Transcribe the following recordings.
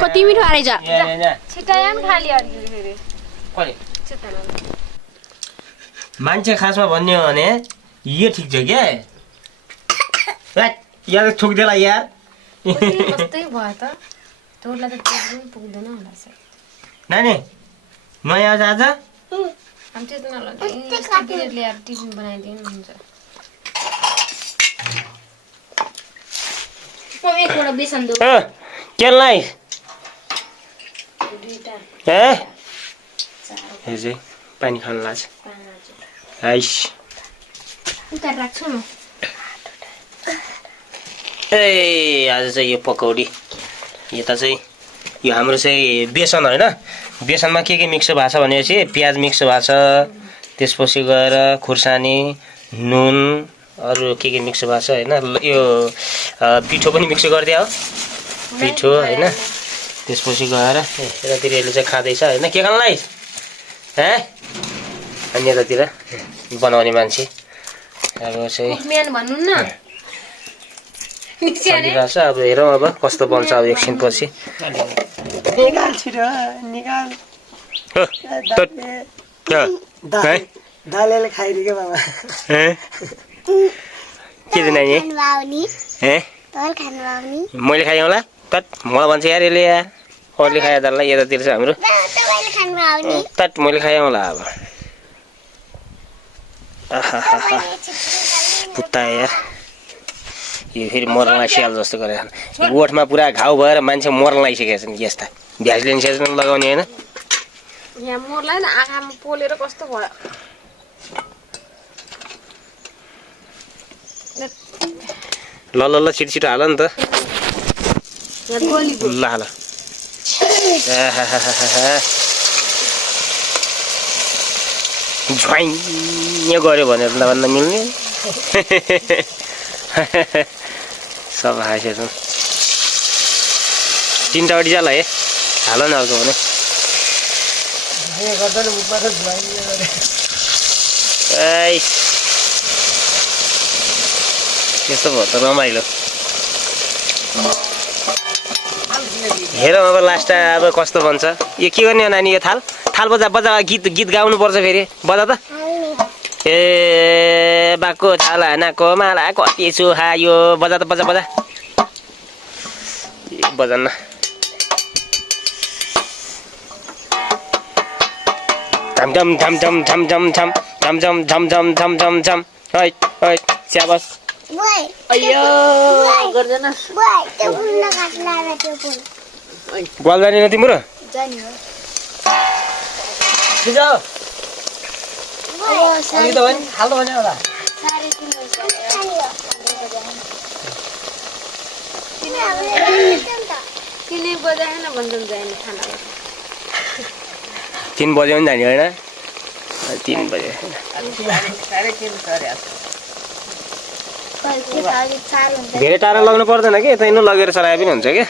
कति मिठो आएछ मान्छे खासमा भन्ने हो भने यो ठिक छ क्या यार ठोक्देला यार नानी नयाँ आज आज केलाई पानी खानु लाग्छ ए आज चाहिँ यो पकौडी यता चाहिँ यो हाम्रो चाहिँ बेसन होइन बेसनमा के मिक्स भएको छ भनेपछि प्याज मिक्स भएको छ त्यसपछि गएर खुर्सानी नुन अरू के मिक्स भएको छ होइन यो पिठो पनि मिक्स गरिदियो हो पिठो होइन त्यसपछि गएर यतातिर यसले चाहिँ खाँदैछ होइन के खानलाई अनि यतातिर बनाउने मान्छे अब चाहिँ चलिरहेको छ अब हेरौँ अब कस्तो बन्छ अब एकछिनपछि दालले खाइदियो के बाबा के दिन मैले खाएँ होला तट मलाई भन्छ यार यसले यार अरूले खायो दाललाई यतातिर चाहिँ हाम्रो तट मैले खाएँ होला अब पुत्ता यार यो फेरि मर्न लागिसक्यो जस्तो गरेर गोठमा पुरा घाउ भएर मान्छे मर्न लागिसकेको छ नि यस्ता भ्यासलिन सेसलिन लगाउने होइन यहाँ मोरलाई न आँखामा पोलेर कस्तो भयो ल ल ल छिटो छिटो हाल नि त ल हाल झ्वाइँ गऱ्यो भनेर भन्न मिल्ने सब खाइसक्छौँ तिनवटा अडी जाला है हाल न अर्को भने त्यस्तो भयो त रमाइलो हेरौँ अब लास्ट अब कस्तो बन्छ यो के गर्ने हो नानी यो थाल थाल बजा बजा गीत गीत गाउनु पर्छ फेरि बजा त ए बाको छाला नाको माला कति सुहायो बजा त बजा बजा बजान्न झम झम झम झम झम झम झम झम झम झम झम झम झम है है स्याबास अयो गर्दैन ग्वाल जाने न तिम्रो तीन बजे पनि जाने होइन 3 बजे धेरै टाढा लग्नु पर्दैन कि यतै लगेर चलाए पनि हुन्छ कि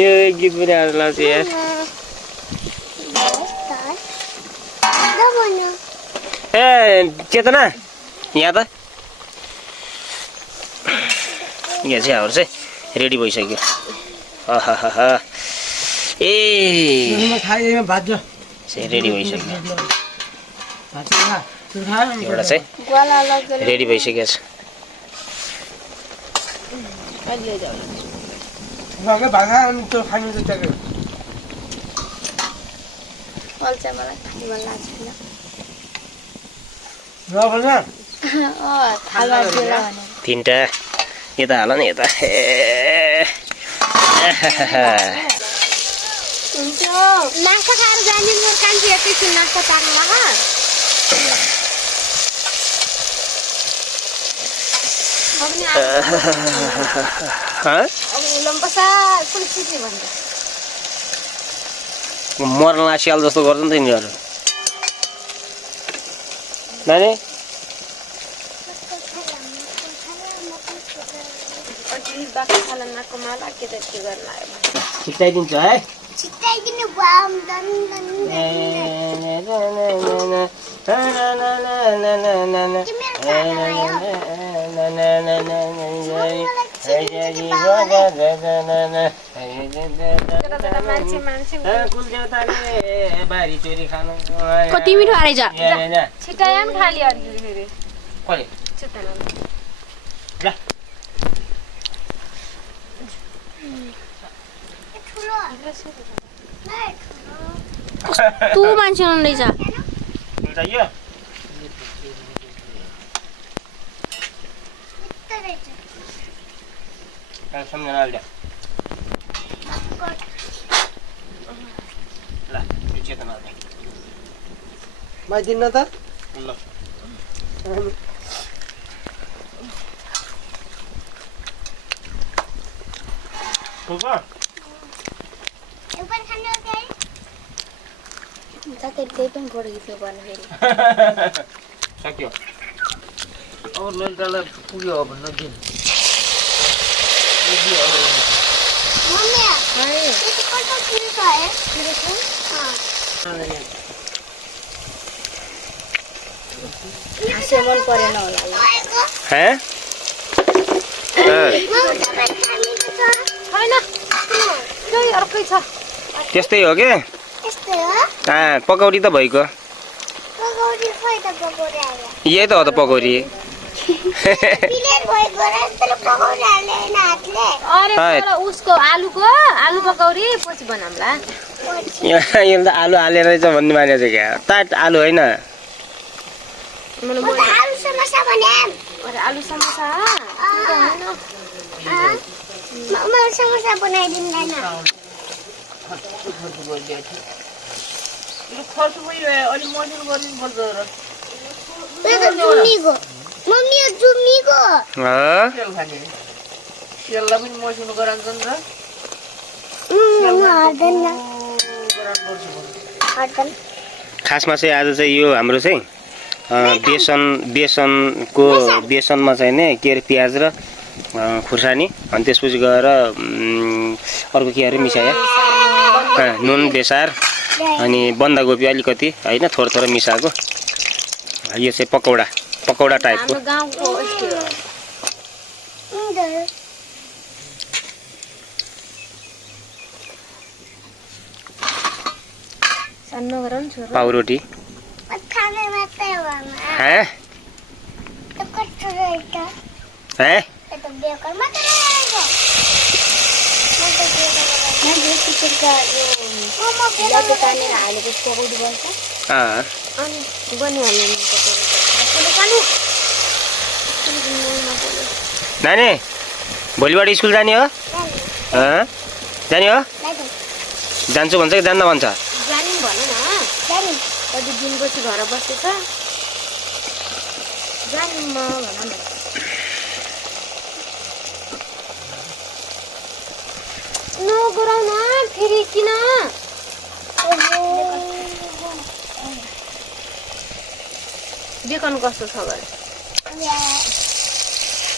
यो गीत पनि आएर लाग्छ यार ए चेतना यहाँ त यहाँ चाहिँ हाम्रो चाहिँ रेडी भइसक्यो ए रेडी भइसक्यो एउटा चाहिँ रेडी भइसकेको छ तीनटा यता हाल नि यता नास्ता खाएर जाने कान्छी एकैछिन नास्ता पाक्नु लगा मर्न लासियाल जस्तो गर्छ नि त यिनीहरू नानी अनि बाक्लो खालामा कमाला के त के गर्न लाग्यो छिटाइदिन्छु है छिटाइदिनु बाम दन दन बारी चोरी खानु कति मिठो आएछ ल छिटाया पनि खाली अरे फेरि कले छिटाउनु ल तू मान्छे हुँदैछ चाहियो सम्झना ल यो चेतना म दिन्न त ल पुग्यो त्यही पनि फोटो खिच्नु पर्ने फेरि सक्यो अब लैजालाई पुग्यो भन्न दिन मन परेन होला हैं होइन त्यही अर्कै छ त्यस्तै हो के पकौडी त भइगयो यही त हो त पकौडी अरे उसको आलु पकौडी पछि बनाउँला यो त आलु हालेर रहेछ भन्ने माने चाहिँ क्या ताट आलु होइन आलु समोसा बनाइदिँदैन खासमा चाहिँ आज चाहिँ यो हाम्रो चाहिँ बेसनमा चाहिँ नि के अरे प्याज र खुर्सानी अनि त्यसपछि गएर अर्को के अरे मिसायो नुन बेसार अनि बन्दाकोपी अलिकति होइन थोरै थोरै मिसाएको यो चाहिँ पकौडा टाइपको पाउरोटी नानी भोलिबाट स्कुल जाने हो जाने हो जान्छु भन्छ कि जान्न भन्छ कति दिनपछि घर बसेछ जानु म भन न नगराउ न फेरि किन देखाउनु कस्तो छ गरे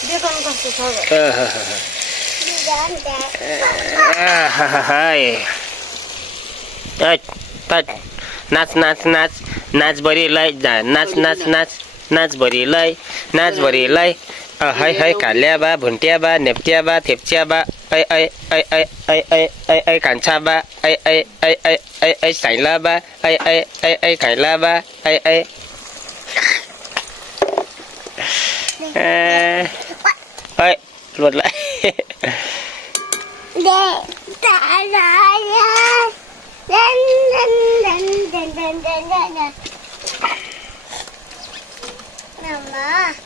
देखाउनु कस्तो छ गरे नाच नाच नाच नाच भरिलाई नाच नाच नाच नाच भरिलाई नाच भरिलाई है है काल्या बा भुन्टिया बा नेप्टिया बा थेप्चिया बा ऐ ऐ ऐ ऐ ऐ ऐ ऐ ऐ कान्छा बा ऐ ऐ ऐ ऐ ऐ ऐ साइला बा ऐ ऐ ऐ ऐ खाइला बा ऐ ऐ ऐ लोटला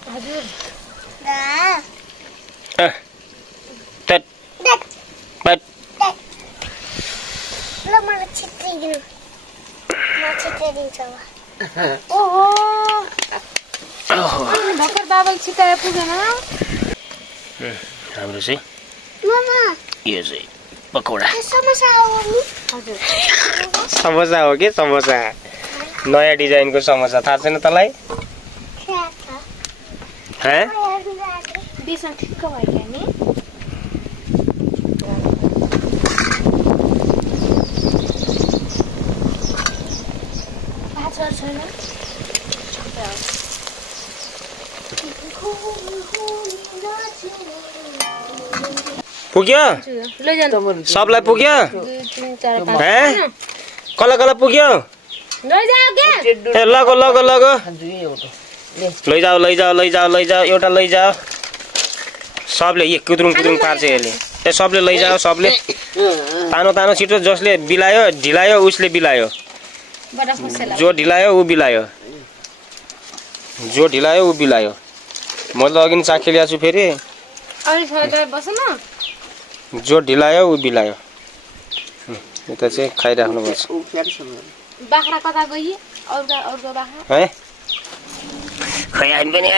हजुर ल मलाई छिट्टिदिनु म छिट्टिदिन्छु ओहो भर्खर बाबाले छिटाए पुगेन हाम्रो चाहिँ मामा यो चाहिँ पकौडा समोसा हो नि हजुर समोसा हो कि समोसा नयाँ डिजाइनको समोसा थाहा छैन तँलाई बेसन ठिक्क भयो क्या नि पाँच छैन पुग्यो लैजानु सबलाई पुग्यो 2 3 4 5 हे कला पुग्यो लैजाऊ के ए लग खान्छु कि एउटा लैजाऊ एउटा लैजाऊ सबले एक कुद्रुङ पार्छ यसले ए सबले लैजाऊ सबले तानो छिटो जसले बिलायो ढिलायो उसले बिलायो बडा खुसेला जो ढिलायो ऊ बिलायो म त अघि चाखी ल्याएको छु फेरि अलि छोरा बस न जो ढिलायो ऊ बिलायो यता चाहिँ खाइराख्नुपर्छ बाख्रा कता गइए अरूको बाख्रा है खै हामी पनि